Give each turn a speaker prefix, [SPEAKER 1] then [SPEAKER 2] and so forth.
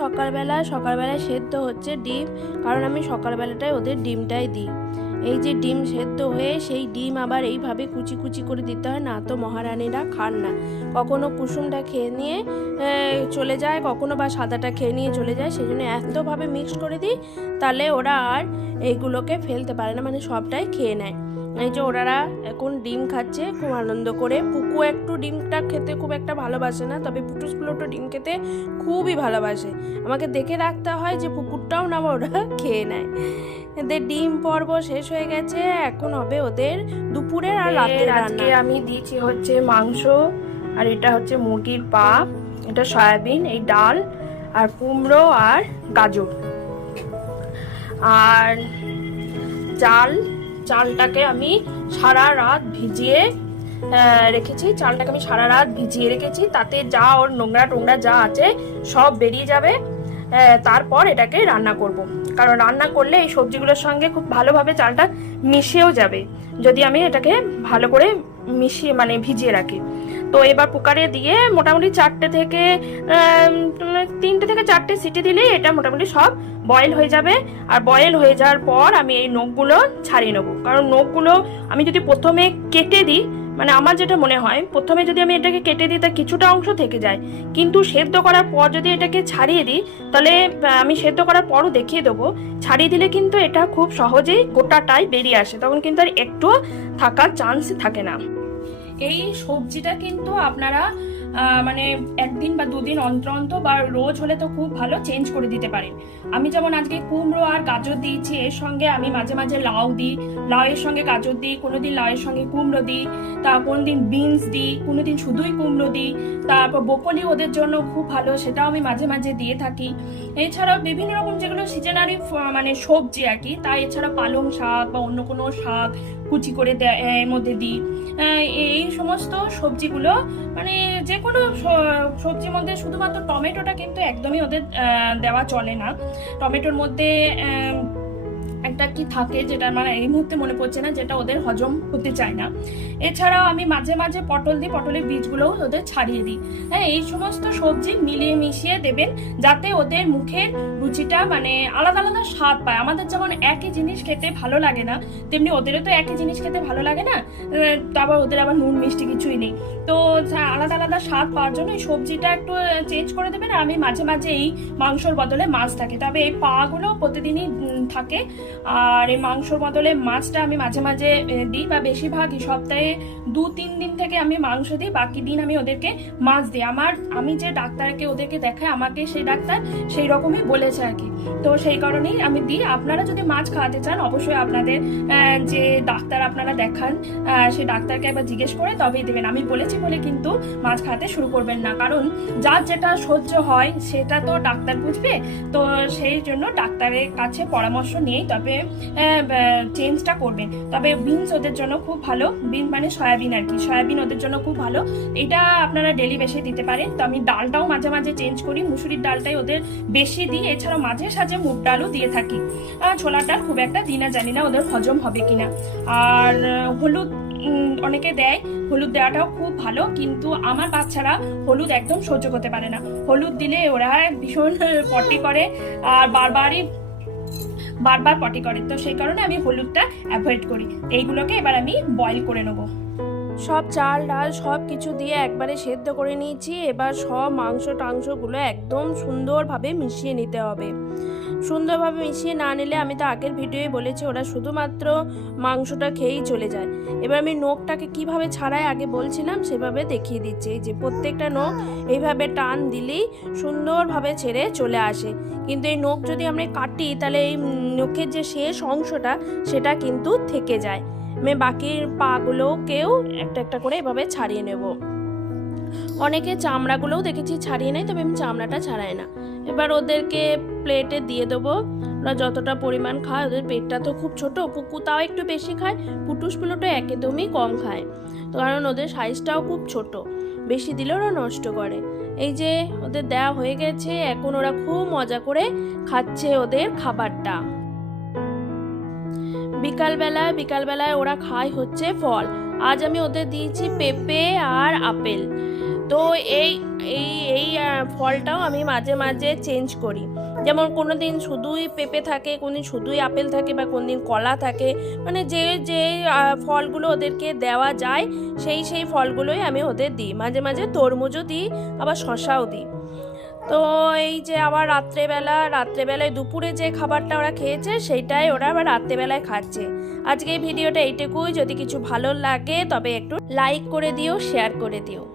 [SPEAKER 1] সকালবেলা, সকালবেলায় সেদ্ধ হচ্ছে ডিম, কারণ আমি সকালবেলাটায় ওদের ডিমটাই দিই। এই যে ডিম সেদ্ধ হয়ে সেই ডিম আবার এইভাবে কুচি কুচি করে দিতে হয়, না তো মহারানীরা খান না। কখনো কুসুমটা খেয়ে নিয়ে চলে যায়, কখনো বা সাদাটা খেয়ে নিয়ে চলে যায় সেই জন্য এতভাবে মিক্স করে দিই, তাহলে ওরা আর এইগুলোকে ফেলতে পারে না মানে সবটাই খেয়ে নেয়। এই যে ওনারা এখন ডিম খাচ্ছে, খুব আনন্দ করে। পুকু একটু ডিমটা খেতে খুব একটা ভালোবাসে না, তবে পুটুস প্লোটো ডিম খেতে খুবই ভালোবাসে। আমাকে দেখে রাখতে হয় যে পুকুরটাও না ওরা খেয়ে নেয়। এদের ডিম পর্ব শেষ হয়ে গেছে এখন হবে ওদের দুপুরের আর রাতের আজকে আমি দিয়েছি হচ্ছে মাংস আর এটা হচ্ছে মুরগির পা এটা সয়াবিন এই ডাল আর কুমড়ো আর গাজর। আর চাল চালটাকে আমি সারা রাত ভিজিয়ে রেখেছি, চালটাকে আমি সারা রাত ভিজিয়ে রেখেছি, তাতে যা ওর নোংরা টোংরা যা আছে সব বেরিয়ে যাবে। তারপর এটাকে রান্না করব। কারণ রান্না করলে এই সবজিগুলোর সঙ্গে খুব ভালোভাবে চালটা মিশেও যাবে, যদি আমি এটাকে ভালো করে মিশিয়ে মানে ভিজিয়ে রাখি। তো এবার কুকারে দিয়ে মোটামুটি চারটে থেকে তিনটে থেকে চারটে সিটি দিলেই এটা মোটামুটি সব বয়েল হয়ে যাবে। আর বয়েল হয়ে যাওয়ার পর আমি এই নখগুলো ছাড়িয়ে নেব। কারণ নখগুলো আমি যদি প্রথমে কেটে দিই মানে আমার যেটা মনে হয়, প্রথমে যদি আমি এটাকে কেটে দিই তার কিছুটা অংশ থেকে যায়। কিন্তু সেদ্ধ করার পর যদি এটাকে ছাড়িয়ে দিই, তাহলে আমি সেদ্ধ করার পরও দেখিয়ে দেবো। ছাড়িয়ে দিলে কিন্তু এটা খুব সহজেই গোটাটাই বেরিয়ে আসে, তখন কিন্তু আর একটুও থাকার চান্স থাকে না। এই সবজিটা কিন্তু আপনারা মানে একদিন বা দুদিন অন্তর অন্তর বা রোজ হলে তো খুব ভালো চেঞ্জ করে দিতে পারেন। আমি যেমন আজকে কুমড়ো আর গাজর দিয়েছি, এর সঙ্গে আমি মাঝে মাঝে লাউ দিই। লাউয়ের সঙ্গে গাজর দিই, কোনোদিন লাউয়ের সঙ্গে কুমড়ো দিই, তা কোনোদিন বিনস দিই, কোনোদিন শুধুই কুমড়ো দিই। তারপর বকলি ওদের জন্য খুব ভালো, সেটাও আমি মাঝে মাঝে দিয়ে থাকি। এছাড়াও বিভিন্ন রকম যেগুলো সিজনারি মানে সবজি আর কি, তা এছাড়া পালং শাক বা অন্য কোনো শাক কুচি করে এর মধ্যে দিই। এই সমস্ত সবজিগুলো মানে যে কোনো সবজির মধ্যে শুধুমাত্র টমেটোটা কিন্তু একদমই ওদের দেওয়া চলে না। টমেটোর মধ্যে একটা কি থাকে যেটা মানে এই মুহূর্তে মনে পড়ছে না, যেটা ওদের হজম হতে চায় না। এছাড়াও আমি মাঝে মাঝে পটল দিই, পটলের বীজগুলোও ওদের ছাড়িয়ে দিই। হ্যাঁ এই সমস্ত সবজি মিলিয়ে মিশিয়ে দেবেন, যাতে ওদের মুখের রুচিটা মানে আলাদা আলাদা স্বাদ পায়। আমাদের যেমন একই জিনিস খেতে ভালো লাগে না, তেমনি ওদেরও তো একই জিনিস খেতে ভালো লাগে না তারপর ওদের আবার নুন, মিষ্টি কিছুই নেই। তো আলাদা আলাদা স্বাদ পাওয়ার জন্য এই সবজিটা একটু চেঞ্জ করে দেবেন। আমি মাঝে মাঝে এই মাংসর বদলে মাছ থাকে। তবে এই পাগুলো প্রতিদিনই থাকে। আর এই মাংসর বদলে মাছটা আমি মাঝে মাঝে দিই বা বেশিরভাগই সপ্তাহে দু তিন দিন থেকে আমি মাংস দিই, বাকি দিন আমি ওদেরকে মাছ দিই। আমার, আমি যে ডাক্তারকে ওদেরকে দেখাই, আমাকে সেই ডাক্তার সেই রকমই বলেছে আর কি। তো সেই কারণেই আমি দিই। আপনারা যদি মাছ খাওয়াতে চান, অবশ্যই আপনাদের যে ডাক্তার আপনারা দেখান সেই ডাক্তারকে একবার জিজ্ঞেস করে তবেই দেবেন। আমি বলেছি বলে কিন্তু মাছ খাওয়াতে শুরু করবেন না। কারণ যার যেটা সহ্য হয়, সেটা তো ডাক্তার বুঝবে। তো সেই জন্য ডাক্তারের কাছে পরামর্শ নিয়েই তবে চেঞ্জটা করবেন। তবে বিনস ওদের জন্য খুব ভালো। বিন মানে সয়াবিন আর কি। সয়াবিন ওদের জন্য খুব ভালো। এটা আপনারা ডেলি বেশি দিতে পারেন। তো আমি ডালটাও মাঝে মাঝে চেঞ্জ করি। মুসুরির ডালটাই ওদের বেশি দিই। এছাড়া মাঝে সাঝে মুগ ডালও দিয়ে থাকি। আর ডাল খুব একটা দিই না, জানি না ওদের হজম হবে কিনা। আর হলুদ অনেকে দেয়, হলুদ দেওয়াটাও খুব ভালো, কিন্তু আমার বাচ্চারা হলুদ একদম সহ্য করতে পারে না। হলুদ দিলে ওরা ভীষণ পটি করে, আর বারবারই, বারবার পটি করে। তো সেই কারণে আমি হলুদটা অ্যাভয়েড করি। এইগুলোকে এবার আমি বয়েল করে নেব। সব চাল, ডাল, সব কিছু দিয়ে একবারে সেদ্ধ করে নিয়েছি। এবার সব মাংস, টাংসগুলো একদম সুন্দরভাবে মিশিয়ে নিতে হবে। সুন্দরভাবে মিশিয়ে না নিলে আমি তো আগের ভিডিওয়ে বলেছি, ওরা শুধুমাত্র মাংসটা খেয়েই চলে যায়। এবার আমি নোখটাকে কীভাবে ছাড়াই আগে বলছিলাম, সেভাবে দেখিয়ে দিচ্ছি। যে প্রত্যেকটা নোখ এইভাবে টান দিলেই সুন্দরভাবে ছেড়ে চলে আসে। কিন্তু এই নোখ যদি আমরা কাটি, তাহলে এই নখের যে শেষ অংশটা, সেটা কিন্তু থেকে যায়। আমি বাকির পাগুলোকেও একটা একটা করে এভাবে ছাড়িয়ে নেব। অনেকে চামড়াগুলোও দেখেছি ছাড়িয়ে নেয়, তবে আমি চামড়াটা ছাড়াই না। এবার ওদেরকে প্লেটে দিয়ে দেবো। ওরা যতটা পরিমাণ খায়, ওদের পেটটা তো খুব ছোট পুকু তাও একটু বেশি খায় পুটুস পুলোটো একদমই কম খায়। তো কারণ ওদের সাইজটাও খুব ছোট, বেশি দিলে ওরা নষ্ট করে। এই যে ওদের দেওয়া হয়ে গেছে, এখন ওরা খুব মজা করে খাচ্ছে ওদের খাবারটা। বিকালবেলায় বিকালবেলায় ওরা খায় হচ্ছে ফল। আজ আমি ওদের দিয়েছি পেঁপে আর আপেল।
[SPEAKER 2] তো এই এই এই ফলটাও আমি মাঝে মাঝে চেঞ্জ করি। যেমন কোনো দিন শুধুই পেঁপে থাকে কোনো দিন শুধুই আপেল থাকে বা কোনো দিন কলা থাকে মানে যে যে ফলগুলো ওদেরকে দেওয়া যায়, সেই সেই ফলগুলোই আমি ওদের দিই। মাঝে মাঝে তরমুজও দিই, আবার শশাও দিই। তো এই যে আবার রাত্রেবেলা, রাত্রেবেলায় দুপুরে যে খাবারটা ওরা খেয়েছে, সেইটাই ওরা আবার রাত্রেবেলায় খাচ্ছে। আজকে এই ভিডিওটা এইটুকুই। যদি কিছু ভালো লাগে তবে একটু লাইক করে দিও শেয়ার করে দিও।